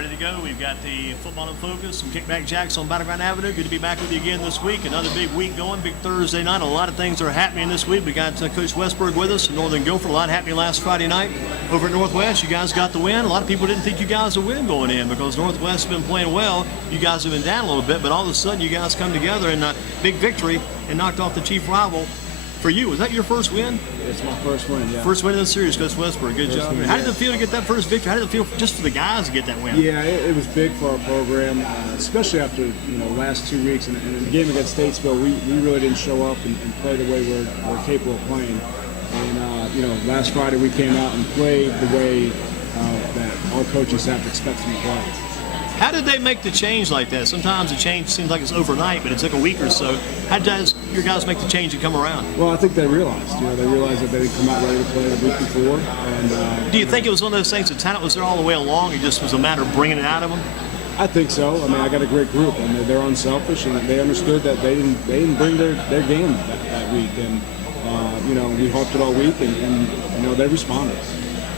ready to go. We've got the Football in Focus from Kickback Jacks on Battleground Avenue. Good to be back with you again this week. Another big week going, big Thursday night. A lot of things are happening this week. We got Coach Westberg with us from Northern Guilford. A lot happening last Friday night over at Northwest. You guys got the win. A lot of people didn't think you guys would win going in because Northwest has been playing well. You guys have been down a little bit, but all of a sudden you guys come together in a big victory and knocked off the chief rival. For you, was that your first win? It's my first win, yeah. First win in the series, Coach Westberg. Good job. How did it feel to get that first victory? How did it feel just for the guys to get that win? Yeah, it was big for our program, especially after last 2 weeks. And in the game against Statesville, we really didn't show up and play the way we're capable of playing. And last Friday we came out and played the way that our coaching staff expects them to play. How did they make the change like that? Sometimes the change seems like it's overnight, but it took a week or so. How did your guys make the change and come around? Well, I think they realized. They realized that they didn't come out ready to play the week before. And do you think it was one of those things? The talent was there all the way along. It just was a matter of bringing it out of them. I think so. I mean, I got a great group, and they're unselfish, and they understood that they didn't bring their game that week, and we hoped it all week, and they responded.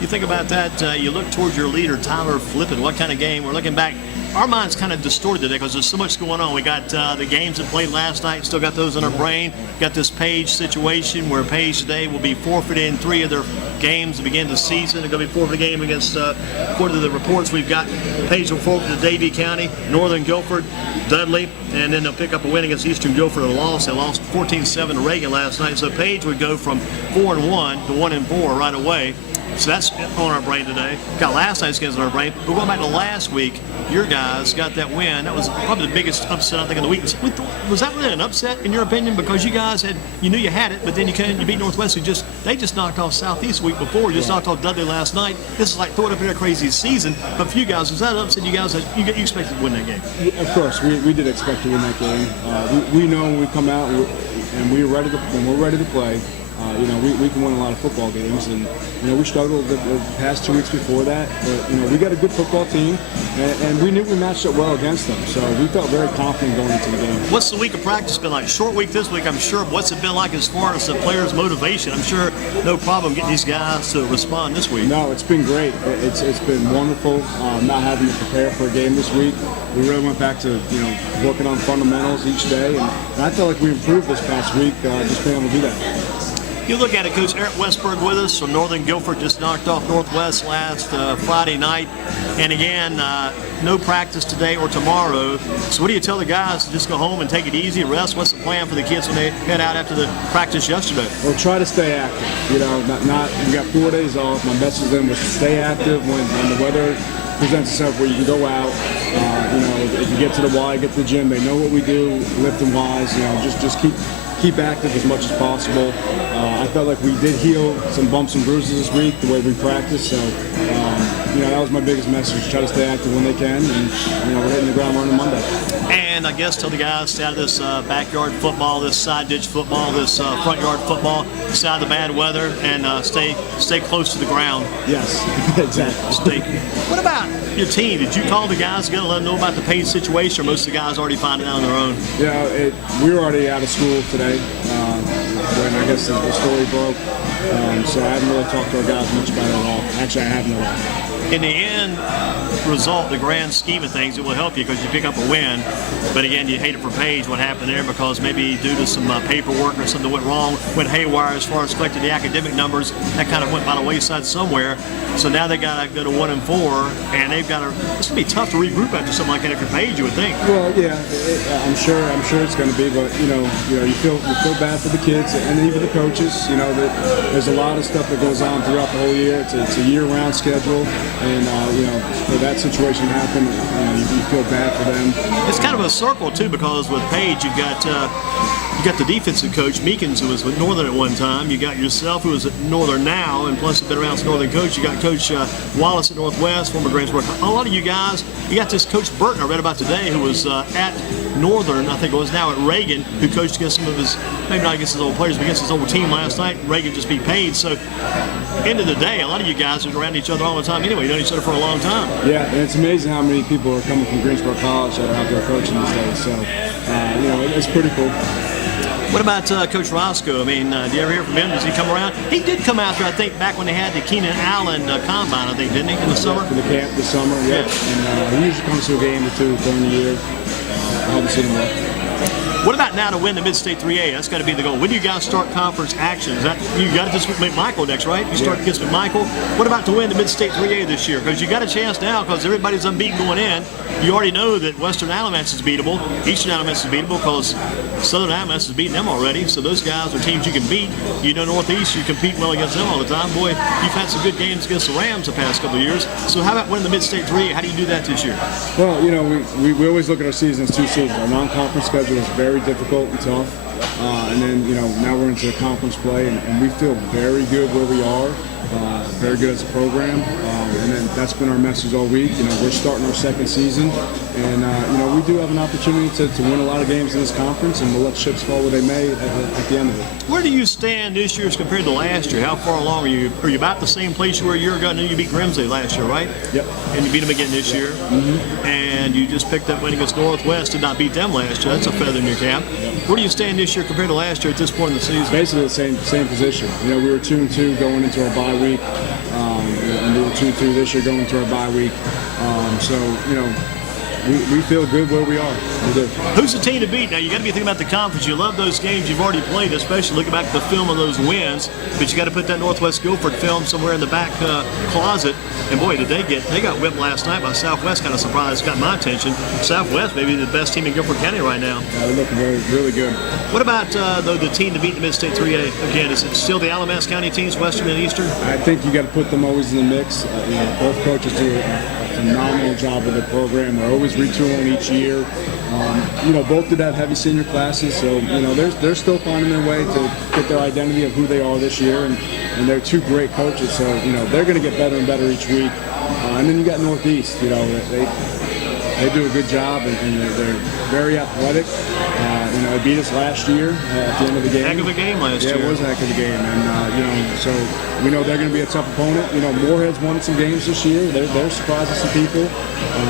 You think about that, you look towards your leader, Tyler Flippin. What kind of game? We're looking back. Our mind's kind of distorted today because there's so much going on. We got the games that played last night, still got those in our brain. Got this Page situation where Page today will be forfeiting 3 of their games to begin the season. They're going to be forfeiting a game against, according to the reports we've got, Page will forfeit to Davie County, Northern Guilford, Dudley, and then they'll pick up a win against Eastern Guilford and a loss. They lost 14-7 to Reagan last night. So Page would go from 4-1 to 1-4 right away. So that's on our brain today. Got last night's games on our brain. But going back to last week, your guys got that win. That was probably the biggest upset I think of the week. Was that really an upset in your opinion? Because you guys you knew you had it, but then you beat Northwest. They just knocked off Southeast the week before. You just knocked off Dudley last night. This is like throwing up in a crazy season. But for you guys, was that an upset? You guys you expected to win that game? Yeah, of course, we did expect to win that game. We know when we come out and we're ready to play. We can win a lot of football games, and we struggled the past 2 weeks before that. But we got a good football team, and we knew we matched up well against them. So we felt very confident going into the game. What's the week of practice been like? Short week this week, I'm sure. What's it been like as far as the players' motivation? I'm sure no problem getting these guys to respond this week. No, it's been great. It's been wonderful not having to prepare for a game this week. We really went back to working on fundamentals each day, and I felt like we improved this past week just being able to do that. You look at it, Coach Eric Westberg with us from Northern Guilford, just knocked off Northwest last Friday night. And again, no practice today or tomorrow. So what do you tell the guys? To just go home and take it easy, rest? What's the plan for the kids when they head out after the practice yesterday? Well, try to stay active. We got 4 days off. My message to them was to stay active when the weather presents itself where you can go out. If you get to the Y, get to the gym, they know what we do, lifting wise. Just keep active as much as possible. I felt like we did heal some bumps and bruises this week, the way we practiced. So, that was my biggest message. Try to stay active when they can, and we're hitting the ground running Monday. And I guess tell the guys, stay out of this backyard football, this side ditch football, this front yard football, stay out of the bad weather, and stay close to the ground. Yes, exactly. What about your team? Did you call the guys to let them know about the Page situation, or most of the guys already finding out on their own? Yeah, we were already out of school today when I guess the story broke. So I haven't really talked to our guys much about it at all. Actually, I haven't at all. In the end result, the grand scheme of things, it will help you because you pick up a win. But again, you hate it for Page what happened there because maybe due to some paperwork or something went wrong, went haywire as far as collecting the academic numbers. That kind of went by the wayside somewhere. So now they got to go to 1-4, and they've got to. It's gonna be tough to regroup after something like that for Page, you would think. Well, yeah, I'm sure it's going to be, but you feel bad for the kids and even the coaches. There's a lot of stuff that goes on throughout the whole year. It's a year-round schedule. And, for that situation to happen, you feel bad for them. It's kind of a circle, too, because with Page, you've got the defensive coach, Meekins, who was with Northern at one time. You got yourself, who is at Northern now, and plus you've been around as Northern coach. You got Coach Wallace at Northwest, former Greensboro. A lot of you guys, you got this Coach Burton I read about today, who was at Northern, I think it was now at Reagan, who coached against some of his, maybe not against his old players, but against his old team last night. Reagan just beat Page. So, end of the day, a lot of you guys are around each other all the time anyway. You've known each other for a long time. Yeah, and it's amazing how many people are coming from Greensboro College that are out there coaching these days. So, it's pretty cool. What about Coach Roscoe? I mean, do you ever hear from him? Does he come around? He did come out there, I think, back when they had the Keenan Allen combine, I think, didn't he, in the summer? For the camp this summer, yeah. And he usually comes to a game or two during the year. I haven't seen him yet. What about now to win the Mid-State 3A? That's got to be the goal. When do you guys start conference action? Is that you got to just McMichael next, right? You start against McMichael. What about to win the Mid-State 3A this year? Because you got a chance now because everybody's unbeaten going in. You already know that Western Alamance is beatable. Eastern Alamance is beatable because Southern Alamance has beaten them already. So those guys are teams you can beat. You know, Northeast, you compete well against them all the time. Boy, you've had some good games against the Rams the past couple of years. So how about winning the Mid-State 3A? How do you do that this year? Well, you know, we always look at our seasons, 2 seasons. Our non-conference schedule is very difficult and tough. And then, you know, now we're into the conference play, and we feel very good where we are, very good as a program. And then that's been our message all week. You know, we're starting our 2nd season, and, you know, we do have an opportunity to win a lot of games in this conference, and we'll let chips fall where they may at the end of it. Where do you stand this year as compared to last year? How far along are you? Are you about the same place you were a year ago? I know you beat Grimsley last year, right? Yep. And you beat them again this year. Mm-hmm. And you just picked up win against Northwest, did not beat them last year. That's a feather in your cap. Yep. Where do you stand this year compared to last year at this point in the season? Basically the same position. You know, we were 2-2 going into our bye week, and we were 2-2 this year going into our bye week. So, you know, we feel good where we are. We do. Who's the team to beat? Now, you got to be thinking about the conference. You love those games you've already played, especially looking back at the film of those wins. But you got to put that Northwest Guilford film somewhere in the back closet. And boy, did they got whipped last night by Southwest. Kind of surprised, got my attention. Southwest maybe the best team in Guilford County right now. Yeah, they're looking really good. What about though the team to beat the Mid-State 3A? Again, is it still the Alamance County teams, Western and Eastern? I think you got to put them always in the mix. You know, both coaches do a phenomenal job with the program. They're always retooling each year. You know, both did have heavy senior classes, so you know they're still finding their way to get their identity of who they are this year, and they're 2 great coaches. So you know they're going to get better and better each week. And then you got Northeast. You know they do a good job, and they're very athletic. You know, they beat us last year at the end of the game. Heck of a game last year. Yeah, it was a heck of a game, and you know, so we know they're going to be a tough opponent. You know, Moorhead's won some games this year. They're surprising some people.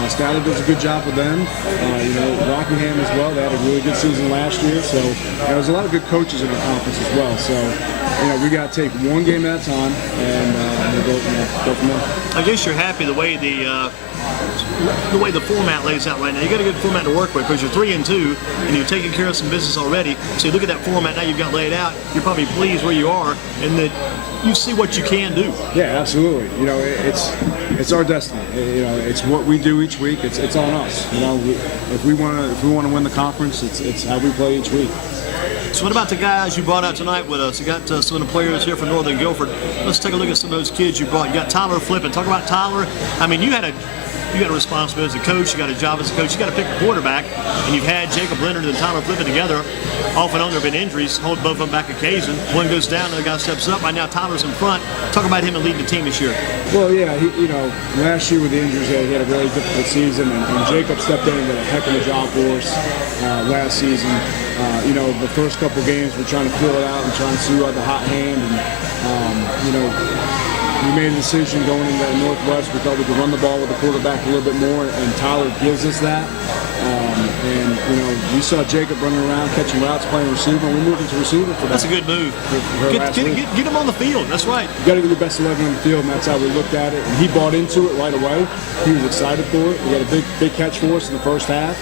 Stallard does a good job with them. You know, Rockingham as well. They had a really good season last year. So you know, there's a lot of good coaches in our conference as well. So you know, we got to take one game at a time and we'll go from there. I guess you're happy the way the format lays out right now. You got a good format to work with because you're 3-2 and you're taking care of some business already. So you look at that format now you've got laid out. You're probably pleased where you are and that you see what you can do. Yeah, absolutely. You know, it's our destiny. You know, it's what we do each week. It's on us. You know, if we want to win the conference, it's how we play each week. So what about the guys you brought out tonight with us? You got some of the players here from Northern Guilford. Let's take a look at some of those kids you brought. You got Tyler Flippin. Talk about Tyler. I mean, you got a responsibility as a coach. You got a job as a coach. You got to pick a quarterback, and you've had Jacob Leonard and Tyler Flippin together. Off and on, there have been injuries. Hold both of them back occasion. One goes down, the other guy steps up. Right now, Tyler's in front. Talk about him and leading the team this year. Well, yeah, you know, last year with the injuries, he had a really difficult season, and Jacob stepped in and did a heck of a job for us last season. You know, the first couple games, we're trying to fill it out and trying to see who had the hot hand, and you know, we made a decision going into Northwest. We thought we could run the ball with the quarterback a little bit more, and Tyler gives us that. And, you know, we saw Jacob running around, catching routes, playing receiver, and we moved into receiver for that. That's a good move. Get him on the field. That's right. You got to get your best 11 on the field, and that's how we looked at it. And he bought into it right away. He was excited for it. We got a big catch for us in the first half.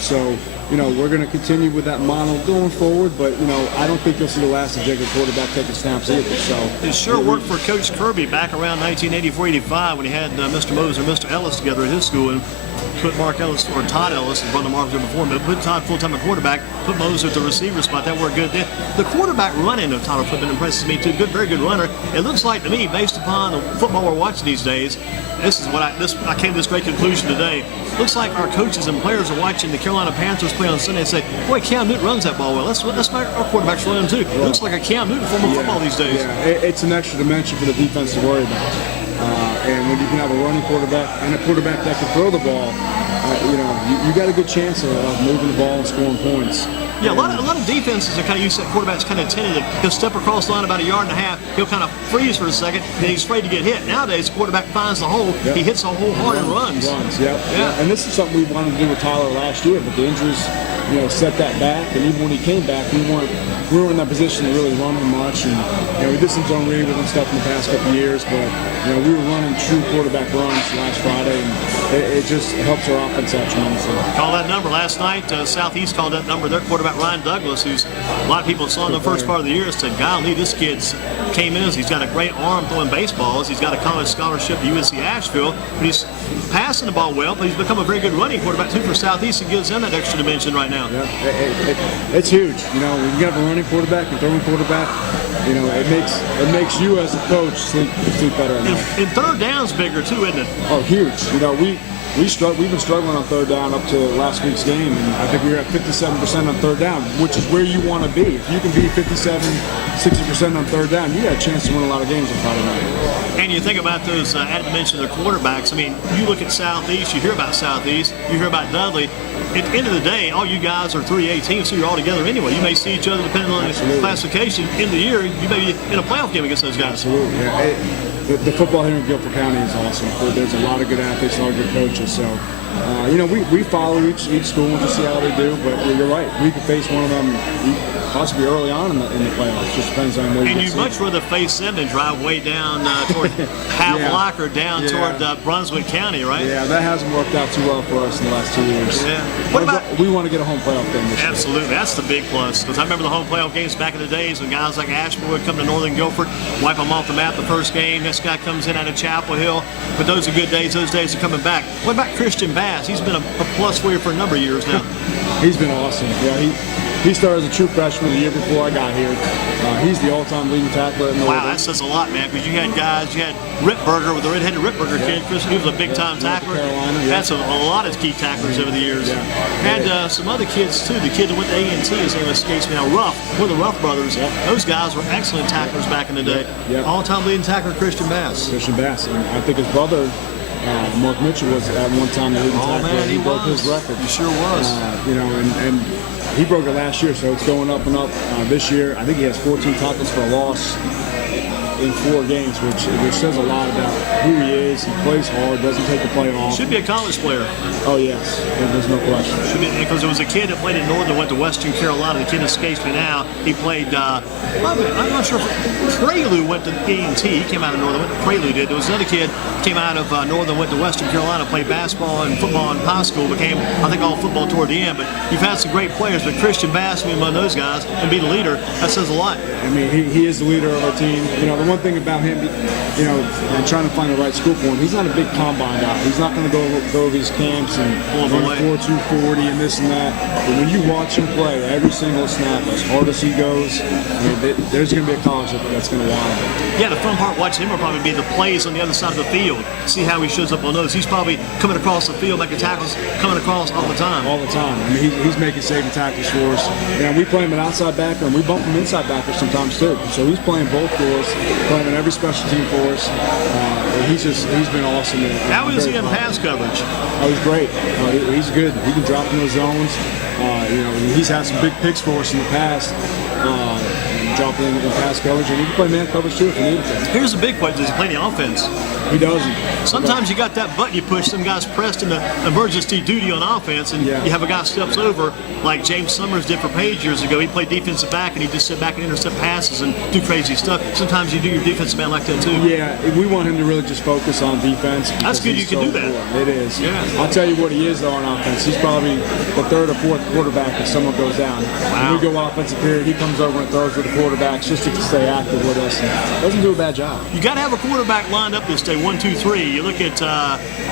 So, you know, we're going to continue with that model going forward, but, you know, I don't think you'll see the last of Jacob quarterback taking snaps either. So it sure worked for Coach Kirby back around 1984-85 when he had Mr. Moser and Mr. Ellis together at his school and put Mark Ellis, or Todd Ellis, his brother Mark was there before, but put Todd full-time at quarterback, put Moser at the receiver spot. That worked good. The quarterback run-in of Tyler Flippin impresses me too. Good, very good runner. It looks like to me, based upon the football we're watching these days, this is what I came to this great conclusion today. Looks like our coaches and players are watching the Carolina Panthers play on Sunday and say, boy, Cam Newton runs that ball well. That's what our quarterbacks run too. It looks like a Cam Newton form of football these days. Yeah, it's an extra dimension for the defense to worry about. And when you can have a running quarterback and a quarterback that can throw the ball, you know, you got a good chance of moving the ball and scoring points. Yeah, a lot of defenses are kind of used to that quarterback's kind of tentative. He'll step across the line about a yard and a half. He'll kind of freeze for a second, then he's afraid to get hit. Nowadays, the quarterback finds the hole. Yep. He hits the hole hard and runs. Yeah. And this is something we wanted to do with Tyler last year, but the injuries set that back. And even when he came back, we weren't in that position to really run him much. And we did some zone read with him stuff in the past couple of years, but we were running true quarterback runs last Friday, and it just helps our offense out tremendously. Call that number last night. Southeast called that number. Their quarterback Ryan Douglas, who's a lot of people saw in the first part of the year, said, "Golly, this kid's came in. He's got a great arm throwing baseballs. He's got a college scholarship at UNC Asheville, but he's passing the ball well. But he's become a very good running quarterback too for Southeast. It gives them that extra dimension right now." Yeah, it's huge. When you have a running quarterback and throwing quarterback, it makes you as a coach sleep better at night. And third down's bigger too, isn't it? Oh, huge. We've been struggling on third down up to last week's game, and I think we were at 57% on third down, which is where you want to be. If you can be 57-60% on third down, you got a chance to win a lot of games on Friday night. And you think about those added dimension of their quarterbacks. I mean, you look at Southeast, you hear about Southeast, you hear about Dudley. At the end of the day, all you guys are 3A teams, so you're all together anyway. You may see each other depending on the classification. In the year, you may be in a playoff game against those guys. Absolutely. Yeah. The football here in Guilford County is awesome. There's a lot of good athletes, a lot of good coaches. So, we follow each school and just see how they do. But you're right. We could face one of them possibly early on in the playoffs. Just depends on where. And you'd much rather face them than drive way down toward Havelock or down toward Brunswick County, right? Yeah, that hasn't worked out too well for us in the last 2 years. Yeah. What about? We want to get a home playoff game this year. Absolutely, that's the big plus. Because I remember the home playoff games back in the days when guys like Asheville would come to Northern Guilford, wipe them off the map the first game. This guy comes in out of Chapel Hill. But those are good days. Those days are coming back. What about Christian Bass? He's been a plus for you for a number of years now. He's been awesome. Yeah, he started as a true freshman the year before I got here. He's the all-time leading tackler in the Wow, that says a lot, man, because you had Ripberger with the red-headed Ripberger kid. Chris, he was a big-time tackler. That's a lot of key tacklers over the years. Yeah. Had some other kids, too. The kid that went to A&T, his name escapes me now, Ruff, one of the Ruff brothers. Yeah. Those guys were excellent tacklers back in the day. Yeah. All-time leading tackler, Christian Bass. Christian Bass. And I think his brother, Mark Mitchell, was at one time the leading tackler. Man, he broke his record. He sure was. And he broke it last year, so it's going up and up. This year, I think he has 14 tackles for a loss in 4 games, which says a lot about who he is. He plays hard, doesn't take the play off. Should be a college player. Oh, yes. There's no question. Should be, because there was a kid that played at Northern, went to Western Carolina. The kid escapes me now. He played, I'm not sure if Prelude went to A&T. He came out of Northern, Prelude did. There was another kid came out of Northern, went to Western Carolina, played basketball and football in high school, became, I think, all football toward the end. But you've had some great players, but Christian Bass being one of those guys and be the leader, that says a lot. I mean, he is the leader of our team. The one thing about him, and trying to find the right school for him, he's not a big combine guy. He's not going to go to these camps and run 4.240 and this and that. But when you watch him play every single snap, as hard as he goes, there's going to be a college that's going to wow him. Yeah, the fun part watching him will probably be the plays on the other side of the field. See how he shows up on those. He's probably coming across the field, making tackles, coming across all the time. All the time. I mean, he's making saving tackles for us. And we play him at outside backer, and we bump him inside backer sometimes too. So he's playing both for us, playing in every special team for us. He's been awesome. How is he in pass coverage? Oh, he's great. He's good. He can drop in those zones. He's had some big picks for us in the past. Drop in pass coverage, and he can play man coverage too if he needed to. Here's the big question: does he play the offense? He doesn't. Sometimes you got that button you push, some guys pressed in the emergency duty on offense, and you have a guy steps over, like James Summers did for Page years ago. He played defensive back, and he just sit back and intercept passes and do crazy stuff. Sometimes you do your defensive man like that too. Yeah, we want him to really just focus on defense. That's good you can do that. Important. It is. Yeah. I'll tell you what he is though on offense. He's probably the third or fourth quarterback if someone goes down. Wow. When we go offensive period, he comes over and throws with the quarterbacks just to stay active with us. And doesn't do a bad job. You got to have a quarterback lined up this day, 1, 2, 3. You look at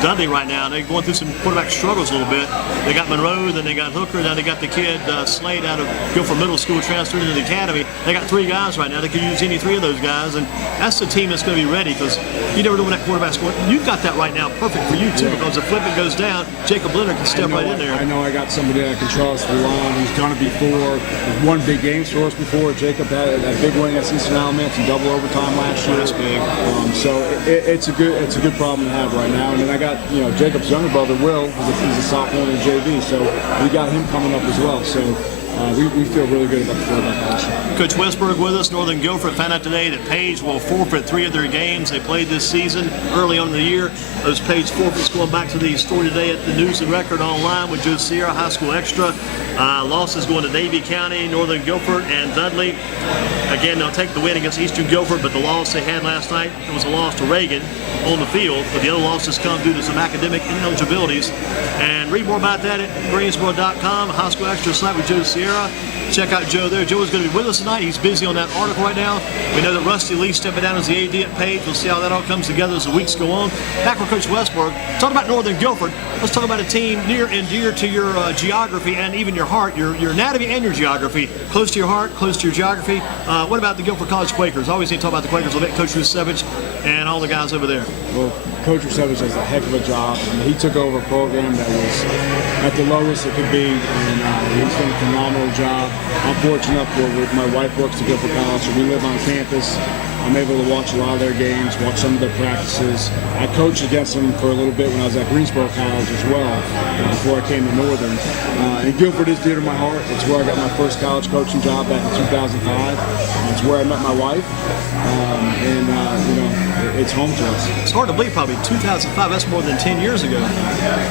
Dudley right now. They're going through some quarterback struggles a little bit. They got Monroe, then they got Hooker, now they got the kid Slade out of Guilford Middle School transferred into the academy. They got 3 guys right now. They could use any 3 of those guys, and that's the team that's going to be ready because you never know when that quarterback's going. You've got that right now, perfect for you too, because if flipping goes down, Jacob Leonard can step right in there. I know I got somebody I can trust, rely on. He's done it before. He's won big games for us before. Jacob had that big win against Eastern Alamance in double overtime last year. That's big. So it's a good problem to have right now. And then I got Jacob's younger brother Will. He's a sophomore in JV, so we got him coming up as well. So we feel really good about the quarterback position. Coach Westberg with us. Northern Guilford found out today that Page will forfeit 3 of their games they played this season early on in the year. Those Page forfeits going back to the story today at the News and Record online with Joe Sierra, High School Extra. Losses going to Davie County, Northern Guilford, and Dudley. Again, they'll take the win against Eastern Guilford, but the loss they had last night, it was a loss to Reagan on the field. But the other losses come due to some academic ineligibilities. And read more about that at Greensboro.com, High School Extra site with Joe Sierra. Check out Joe there. Joe is going to be with us tonight. He's busy on that article right now. We know that Rusty Lee stepping down as the AD at Page. We'll see how that all comes together as the weeks go on. Back with Coach Westberg. Talk about Northern Guilford. Let's talk about a team near and dear to your geography and even your heart, your anatomy and your geography. Close to your heart, close to your geography. What about the Guilford College Quakers? I always need to talk about the Quakers a little bit. Coach Rusevich and all the guys over there. Well, Coach Rusevich does a heck of a job. I mean, he took over a program that was at the lowest it could be, and he's done a phenomenal job. I'm fortunate enough my wife works at Guilford College, so we live on campus. I'm able to watch a lot of their games, watch some of their practices. I coached against them for a little bit when I was at Greensboro College as well, before I came to Northern. And Guilford is dear to my heart. It's where I got my first college coaching job back in 2005. It's where I met my wife, it's home to us. It's hard to believe, probably 2005. That's more than 10 years ago.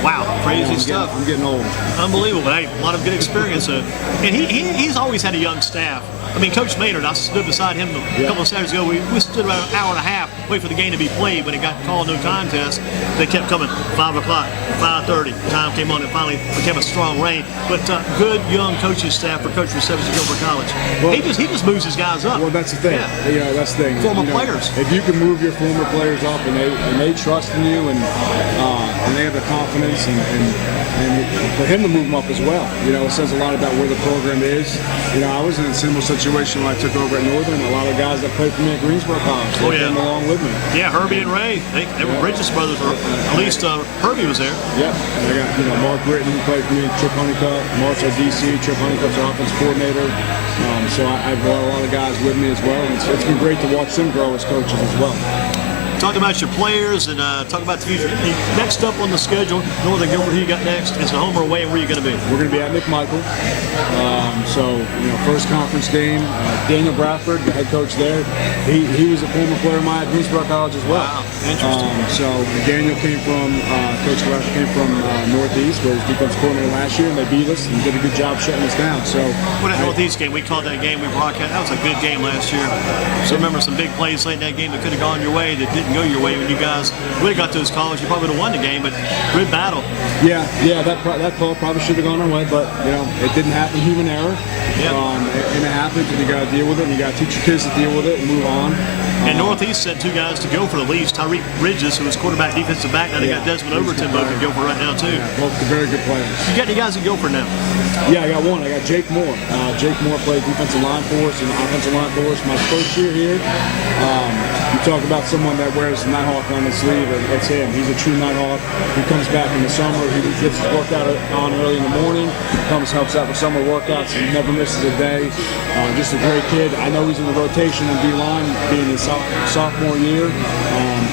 Wow, crazy stuff. I'm getting old. Unbelievable. Hey, a lot of good experience. And he's always had a young staff. I mean, Coach Maynard, I stood beside him a couple of Saturdays ago. We stood about an hour and a half waiting for the game to be played. When it got called no contest, they kept coming. 5 o'clock, 5:30. Time came on. It finally became a strong rain. But good young coaching staff for Coach Rusevich at Guilford College. Well, he just moves his guys up. Well, that's the thing. Yeah. That's the thing. Former players. If you can move your former players up and they trust in you and they have the confidence and for him to move them up as well. It says a lot about where the program is. I was in a similar situation when I took over at Northern. A lot of guys that played for me at Greensboro College came along with me. Yeah, Herbie and Ray. They were Bridges brothers, or at least Herbie was there. Yep. And I got Mark Britton, who played for me, Trip Honeycutt, Mark's our DC, Trip Honeycutt's our offensive coordinator. So I've brought a lot of guys with me as well. And it's been great to watch them grow as coaches as well. Talk about your players and talk about the future. Next up on the schedule, Northern Guilford, who you got next? Is the home or away, and where are you going to be? We're going to be at McMichael. First conference game. Daniel Bradford, the head coach there, he was a former player of mine at Greensboro College as well. Wow, interesting. Daniel Coach Bradford came from Northeast, where he was defense coordinator last year, and they beat us and did a good job shutting us down. So, that Northeast game, we called that game, we broadcast. That was a good game last year. So remember some big plays late in that game that could have gone your way that didn't go your way. When you guys would have got those calls, you probably would have won the game, but good battle. Yeah, that call probably should have gone our way, but it didn't happen. Human error. Yep. And it happens, and you got to deal with it, and you got to teach your kids to deal with it and move on. And Northeast sent 2 guys to Guilford at least. Tyreek Bridges, who was quarterback, defensive back. Now they got Desmond Overton both at Guilford right now too. Yeah, both very good players. You got any guys at Guilford now? Yeah, I got one. I got Jake Moore. Jake Moore played defensive line for us and offensive line for us my first year here. You talk about someone that wears the Nighthawk on his sleeve, it's him. He's a true Nighthawk. He comes back in the summer. He gets his workout on early in the morning. Helps out with summer workouts. He never misses a day. Just a great kid. I know he's in the rotation in D-line, being his sophomore year.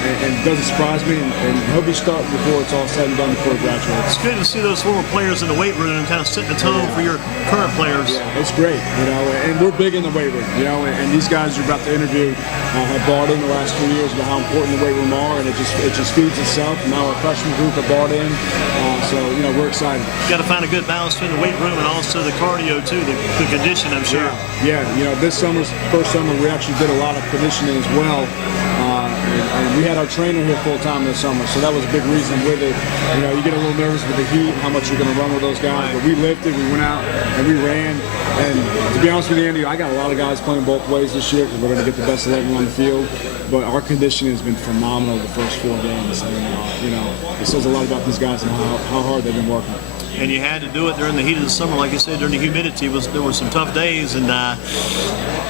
And it doesn't surprise me. And he'll be starting before it's all said and done before he graduates. It's good to see those former players in the weight room kind of setting the tone for your current players. Yeah, it's great. And we're big in the weight room. And these guys you're about to interview have bought in the last 2 years about how important the weight room are, and it just feeds itself. And now our freshman group have bought in, we're excited. You got to find a good balance between the weight room and also the cardio too, the condition, I'm sure. Yeah. This first summer we actually did a lot of conditioning as well. And we had our trainer here full time this summer, so that was a big reason with it. You get a little nervous with the heat, how much you're going to run with those guys, but we lifted, we went out, and we ran. And to be honest with you, Andy, I got a lot of guys playing both ways this year because we're going to get the best 11 on the field. But our conditioning has been phenomenal the first 4 games, and it says a lot about these guys and how hard they've been working. And you had to do it during the heat of the summer, like you said, during the humidity. There were some tough days, and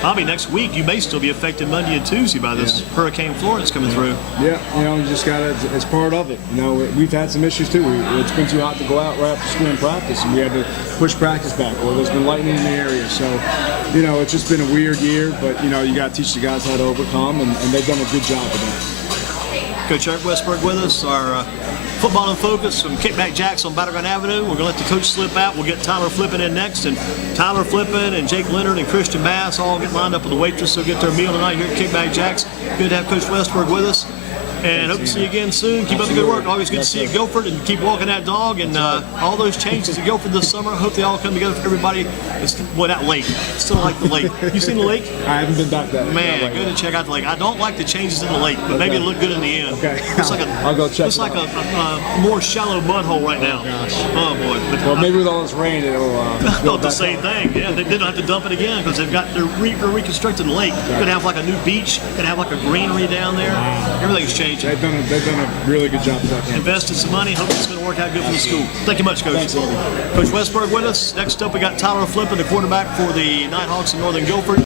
probably next week you may still be affected Monday and Tuesday by this Hurricane Florence coming through. Yeah, you just got to, it's part of it. We've had some issues too. It's been too hot to go out right after school and practice, and we had to push practice back, or there's been lightning in the area. So, it's just been a weird year, but, you got to teach the guys how to overcome, and they've done a good job of that. Coach Eric Westberg with us, our Football in Focus from Kickback Jacks on Battleground Avenue. We're going to let the coach slip out. We'll get Tyler Flippin in next. And Tyler Flippin and Jake Leonard and Christian Bass all get lined up with the waitress. So get their meal tonight here at Kickback Jacks. Good to have Coach Westberg with us. And hope to see you again soon. Keep up the good work. Always good to see you, Guilford, and keep walking that dog. And all those changes at Guilford this summer. Hope they all come together for everybody. Boy, that lake. Still like the lake. You seen the lake? I haven't been back there. Man, go to check out the lake. I don't like the changes in the lake, but maybe it'll look good in the end. Okay. It's like I'll go check. It's like a more shallow mud hole right now. Oh boy. But, Well, maybe with all this rain, it'll. Not the same thing. Yeah, they didn't have to dump it again because they've got they're reconstructing the lake. Could have like a new beach. Could have like a greenery down there. Everything's changing. They've done a really good job with that. Invested some money. Hope it's going to work out good for the school. Thank you much, Coach. Thanks, Andy. Coach Westberg with us. Next up, we got Tyler Flippin, the quarterback for the Nighthawks in Northern Guilford.